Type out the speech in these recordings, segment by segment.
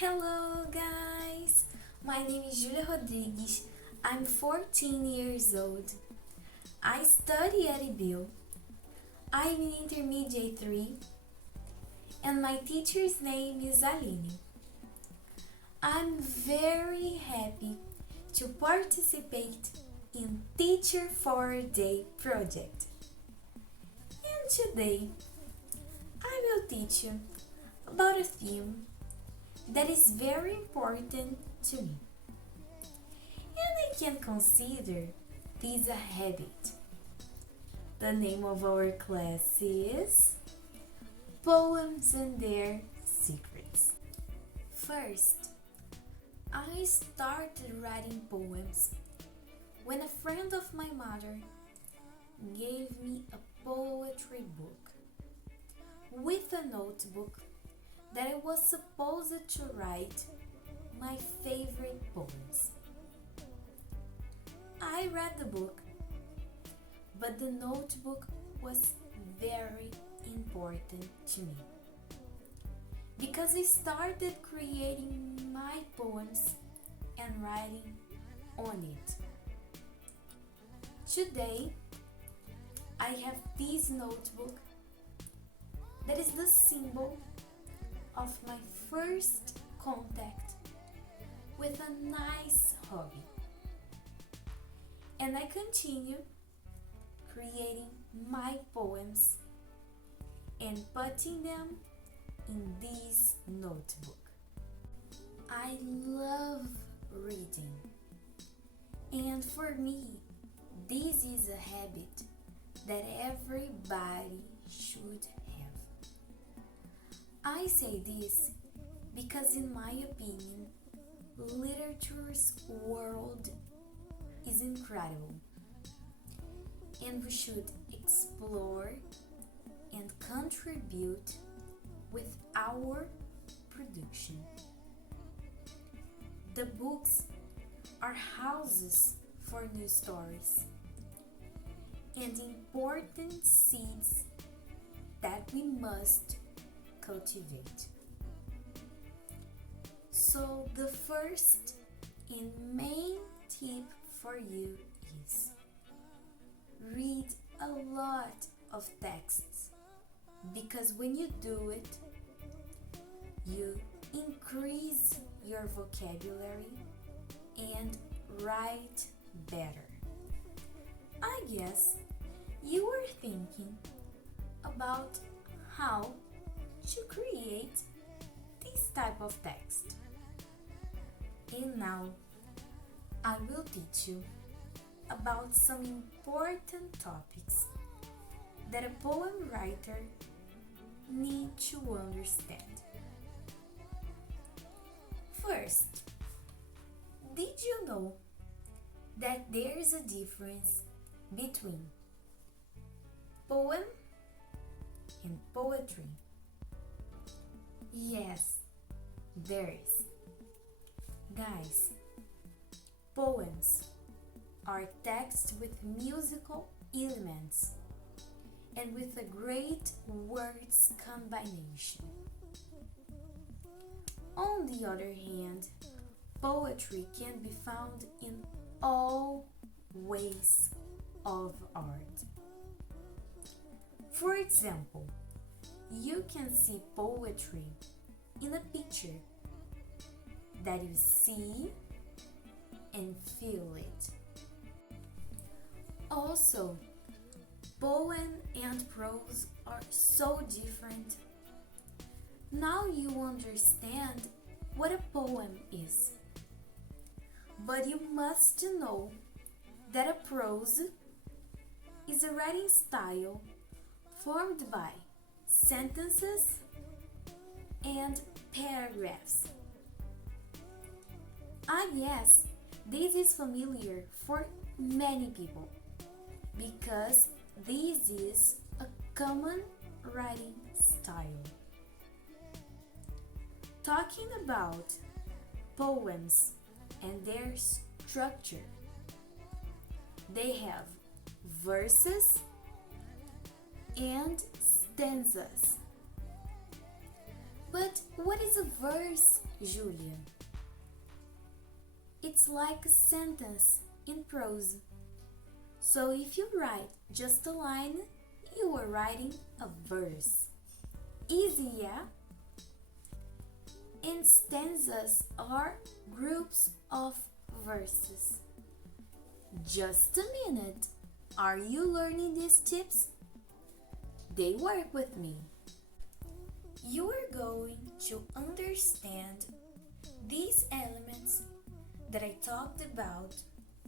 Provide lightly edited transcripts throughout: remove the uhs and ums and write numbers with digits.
Hello guys, my name is Júlia Rodrigues. I'm 14 years old. I study at IBIL. I'm in Intermediate 3 and my teacher's name is Aline. I'm very happy to participate in Teacher for a Day project. And today I will teach you about a theme that is very important to me. And I can consider this a habit. The name of our class is Poems and Their Secrets. First, I started writing poems when a friend of my mother gave me a poetry book with a notebook that I was supposed to write my favorite poems. I read the book, but the notebook was very important to me because I started creating my poems and writing on it. Today, I have this notebook that is the symbol of my first contact with a nice hobby. And I continue creating my poems and putting them in this notebook. I love reading, and for me, this is a habit that everybody should have. I say this because in my opinion, literature's world is incredible and we should explore and contribute with our production. The books are houses for new stories and important seeds that we must cultivate. So the first and main tip for you is read a lot of texts, because when you do it, you increase your vocabulary and write better. I guess you were thinking about how to create this type of text. And now I will teach you about some important topics that a poem writer needs to understand. First, did you know that there is a difference between poem and poetry? Yes, there is. Guys, poems are texts with musical elements and with a great words combination. On the other hand, poetry can be found in all ways of art. For example, you can see poetry in a picture that you see and feel it. Also, poem and prose are so different. Now you understand what a poem is. But you must know that a prose is a writing style formed by sentences and paragraphs. I guess this is familiar for many people because this is a common writing style. Talking about poems and their structure, they have verses and stanzas. But what is a verse Júlia. It's like a sentence in prose. So if you write just a line, you are writing a verse. Easy, yeah? And stanzas are groups of verses. Just a minute. Are you learning these tips? They work with me. You are going to understand these elements that I talked about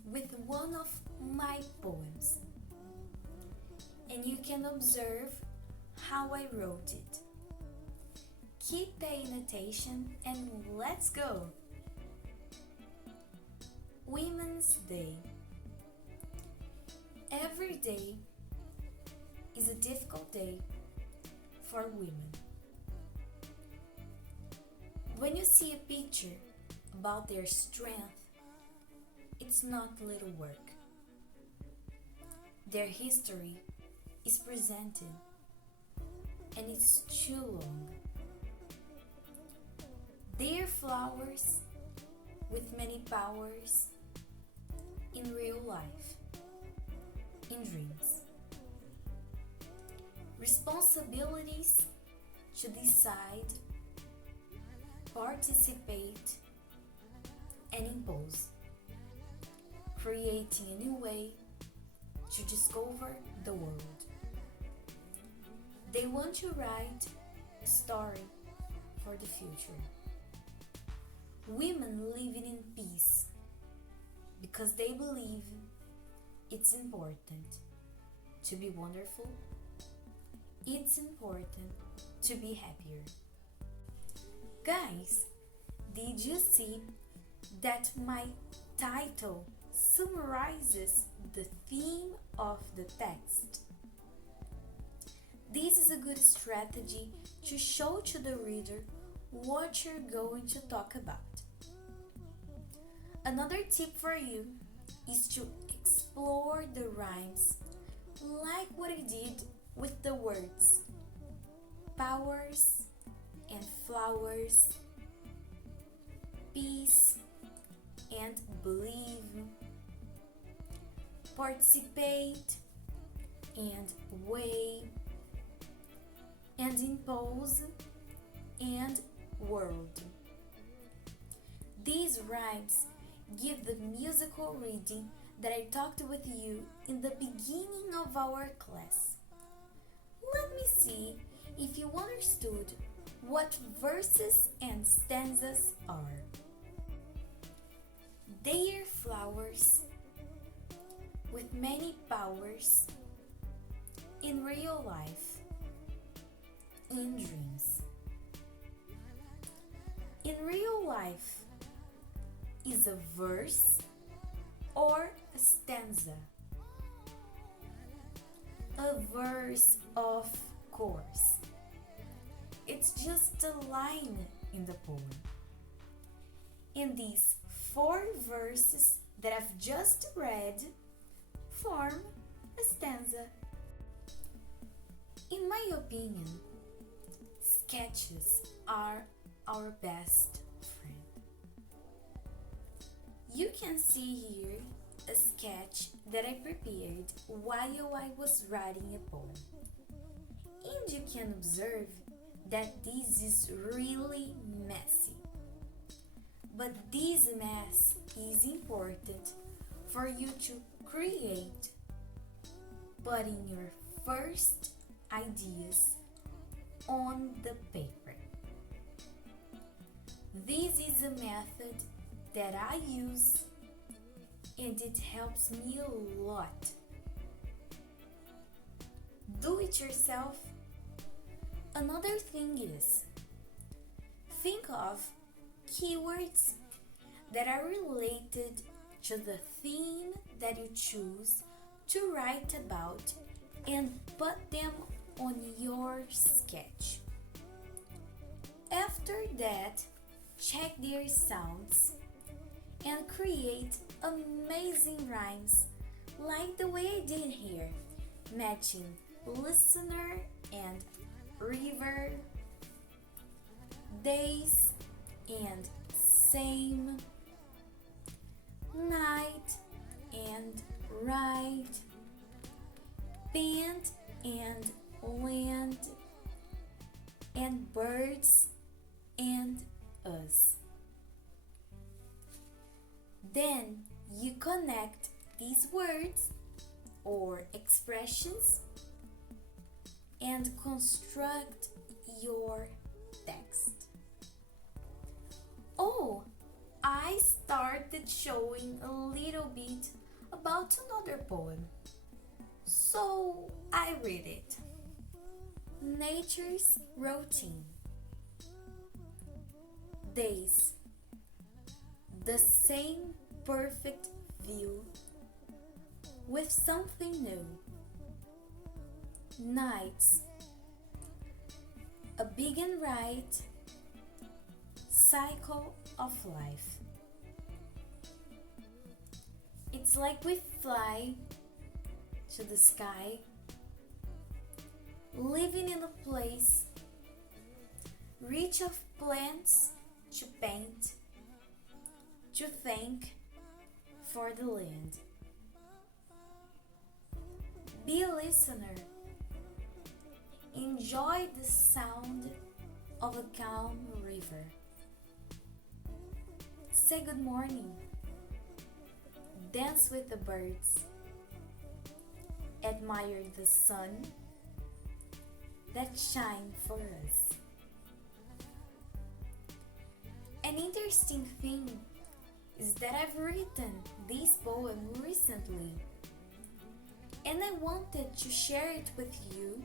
with one of my poems. And you can observe how I wrote it. Keep paying attention and let's go! Women's Day. Every day is a difficult day for women. When you see a picture about their strength, it's not little work. Their history is presented and it's too long. They are flowers with many powers in real life, in dreams. Responsibilities to decide, participate, and impose, creating a new way to discover the world. They want to write a story for the future. Women living in peace because they believe it's important to be wonderful. It's important to be happier. Guys, did you see that my title summarizes the theme of the text? This is a good strategy to show to the reader what you're going to talk about. Another tip for you is to explore the rhymes like what I did with the words powers and flowers, peace and believe, participate and weigh, and impose and world. These rhymes give the musical reading that I talked with you in the beginning of our class. Let me see if you understood what verses and stanzas are. They are flowers with many powers in real life, in dreams. In real life is a verse or a stanza. A verse, of course. It's just a line in the poem. And these 4 verses that I've just read form a stanza. In my opinion, sketches are our best friend. You can see here a sketch that I prepared while I was writing a poem. And you can observe that this is really messy. But this mess is important for you to create, putting your first ideas on the paper. This is a method that I use and it helps me a lot. Do it yourself. Another thing is, think of keywords that are related to the theme that you choose to write about and put them on your sketch. After that, check their sounds and create amazing rhymes like the way I did here, matching listener and river, days and same, night and right, band and land, and birds and us. Then you connect these words or expressions and construct your text. Oh, I started showing a little bit about another poem. So I read it. Nature's routine. Days. The same perfect view with something new. Nights. A big and right cycle of life. It's like we fly to the sky, living in a place rich of plants to paint, to thank for the land. Be a listener. Enjoy the sound of a calm river. Say good morning. Dance with the birds. Admire the sun that shines for us. An interesting thing is that I've written this poem recently, and I wanted to share it with you,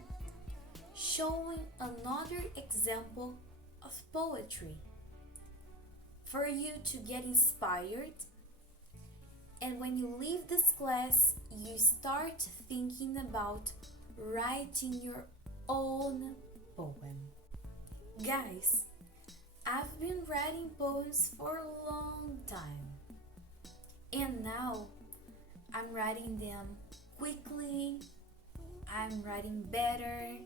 showing another example of poetry for you to get inspired, and when you leave this class you start thinking about writing your own poem. Guys, I've been writing poems for a long time, and now I'm writing them quickly, I'm writing better,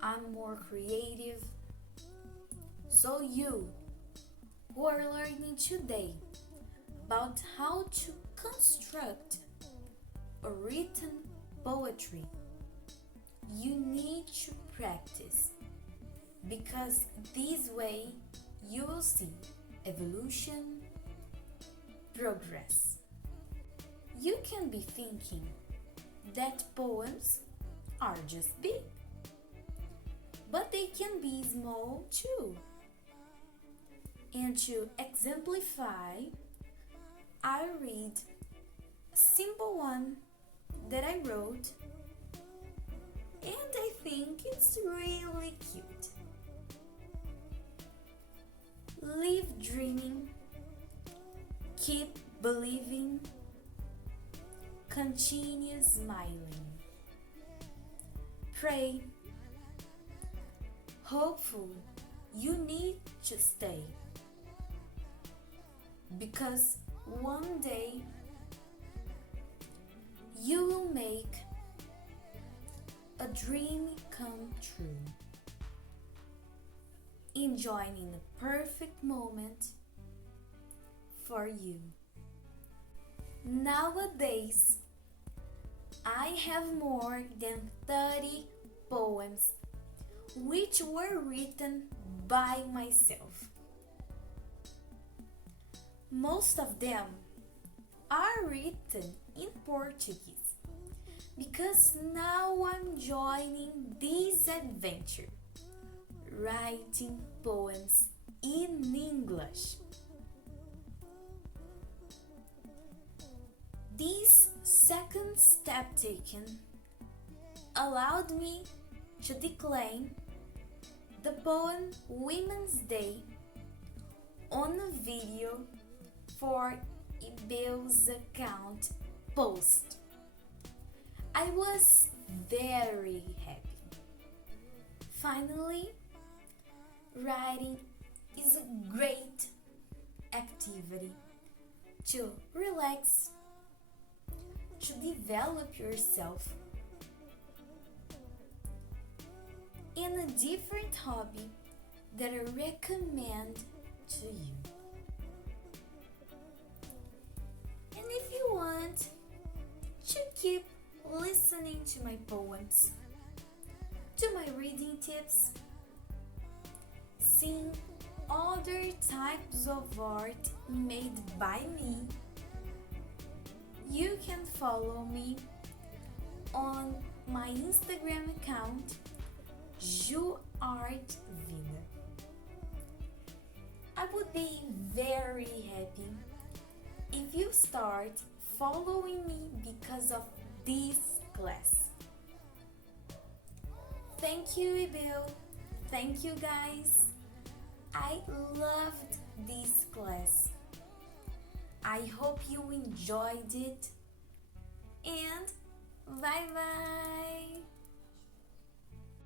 I'm more creative. So you who are learning today about how to construct a written poetry, you need to practice, because this way you will see evolution, progress. You can be thinking that poems are just big, but they can be small too. And to exemplify, I read a simple one that I wrote, and I think it's really cute. Live dreaming, keep believing, continue smiling. Pray, hopeful, you need to stay, because one day you will make a dream come true, enjoying the perfect moment for you. Nowadays, I have more than 30 poems which were written by myself. Most of them are written in Portuguese, because now I'm joining this adventure, writing poems in English. This second step taken allowed me to declaim the poem Women's Day on a video for Ibel's account post. I was very happy. Finally, writing is a great activity to relax, to develop yourself, and a different hobby that I recommend to my poems, to my reading tips, seeing other types of art made by me, you can follow me on my Instagram account, JuArtVina. I would be very happy if you start following me because of this class. Thank you, Ibil. Thank you, guys. I loved this class. I hope you enjoyed it. And bye bye.